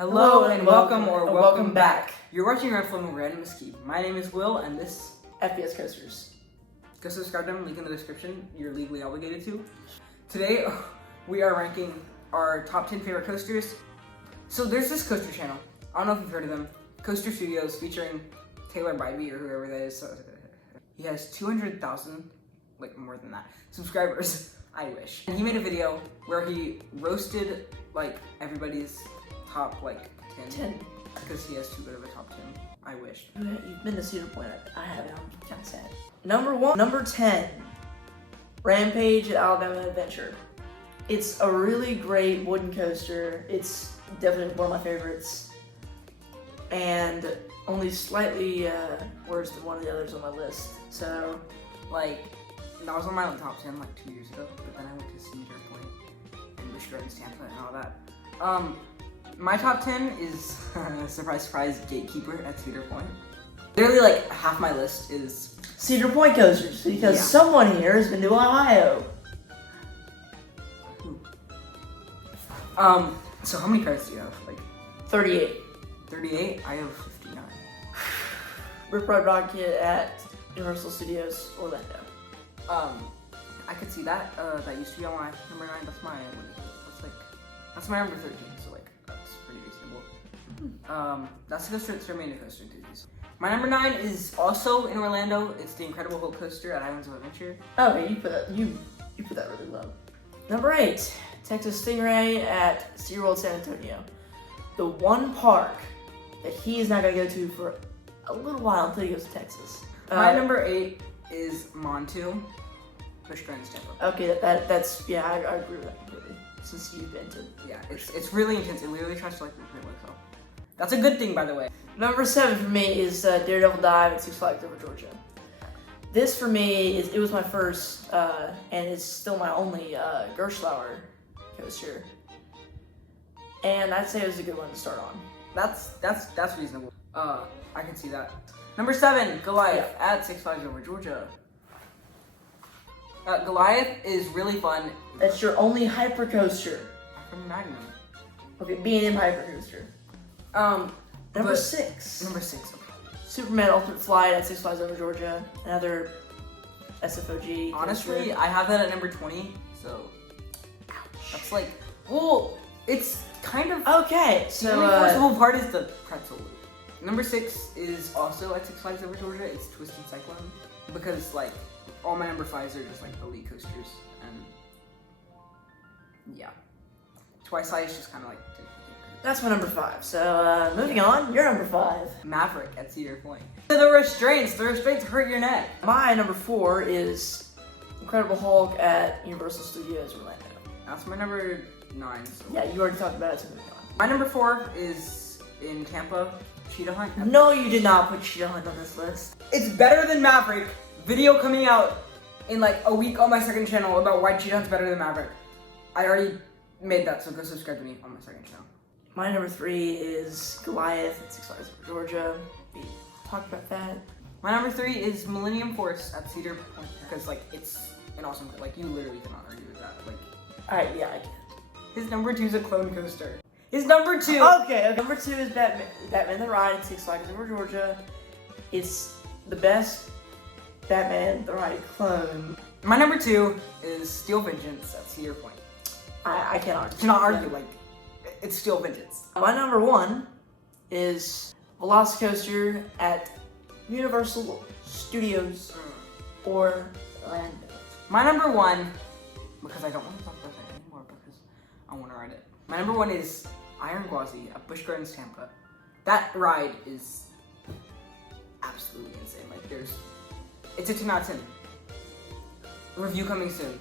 Hello and welcome or welcome back. You're watching Red Flame Random Escape. My name is Will and this FPSCoasters. Go subscribe to them, link in the description. You're legally obligated to. Today we are ranking our top 10 favorite coasters. So there's this coaster channel. I don't know if you've heard of them. Coaster Studios featuring Taylor Bybee or whoever that is. He has 200,000, like more than that, subscribers. I wish. And he made a video where he roasted like everybody's top like 10. Because he has too good of a top 10. I wish. You've been to Cedar Point. I haven't. I'm kind of sad. Number 10, Rampage at Alabama Adventure. It's a really great wooden coaster. It's definitely one of my favorites, and only slightly worse than one of the others on my list. So, like, that was on my top 10 like 2 years ago, but then I went to Cedar Point and Busch Gardens, Tampa, and all that. My top 10 is, surprise, surprise, Gatekeeper at Cedar Point. Literally, like, half my list is Cedar Point coasters, because someone here has been to Ohio. So how many cards do you have? Like 38. 38? I have 59. Rip Ride Rocket at Universal Studios, Orlando. I could see that. That used to be on my number 9. That's my number 13. So like, that's pretty reasonable. That's the coaster that's remained a coaster enthusiast. My number 9 is also in Orlando. It's the Incredible Hulk coaster at Islands of Adventure. Okay, you put that really low. Number 8, Texas Stingray at SeaWorld San Antonio. The one park that he is not going to go to for a little while until he goes to Texas. My number 8 is Montu, Busch Gardens, Tampa. Okay, that's I agree with that completely. Since you've been to it's really intense. It literally tries to like repeat myself. That's a good thing, by the way. Number 7 for me is Daredevil Dive at Six Flags Over Georgia. This for me it was my first and it's still my only Gerstlauer coaster, and I'd say it was a good one to start on. That's reasonable. I can see that. Number 7, Goliath at Six Flags Over Georgia. Goliath is really fun. That's your only hyper coaster. From Magnum. Okay, B&M hyper coaster. Number 6. Number 6. Superman Ultimate Flight at Six Flags Over Georgia. Another SFOG. Honestly, coaster. I have that at number 20. So that's like, well, it's kind of okay. So the only forcible part is the pretzel loop. Number 6 is also at Six Flags Over Georgia. It's Twisted Cyclone, because like all my number 5s are just like elite coasters, and yeah, Twice-I is just kind of like. That's my number 5. So moving on, your number 5. Maverick at Cedar Point. The restraints hurt your neck. My number 4 is Incredible Hulk at Universal Studios Orlando. That's my number 9. So. Yeah, you already talked about it, so moving on. My number 4 is in Tampa, Cheetah Hunt. No, you did not put Cheetah Hunt on this list. It's better than Maverick. Video coming out in like a week on my second channel about why Cheetah Hunt's better than Maverick. I already made that, so go subscribe to me on my second channel. My number 3 is Goliath at Six Flags Over Georgia. We talked about that. My number 3 is Millennium Force at Cedar Point, because like it's an awesome, like you literally cannot argue with that. Like, alright, yeah, I can. His number 2 is a clone coaster. His number 2. Okay. Number 2 is Batman the Ride at Six Flags Over Georgia. It's the best Batman the Ride clone. My number 2 is Steel Vengeance at Cedar Point. I cannot argue. Like, it's Steel Vengeance. My number 1 is Velocicoaster at Universal Studios Orlando. My number 1, because I don't want to talk about that anymore because I want to ride it. My number 1 is Iron Gwazi at Busch Gardens, Tampa. That ride is absolutely insane. Like, it's a 10 out of 10. Review coming soon.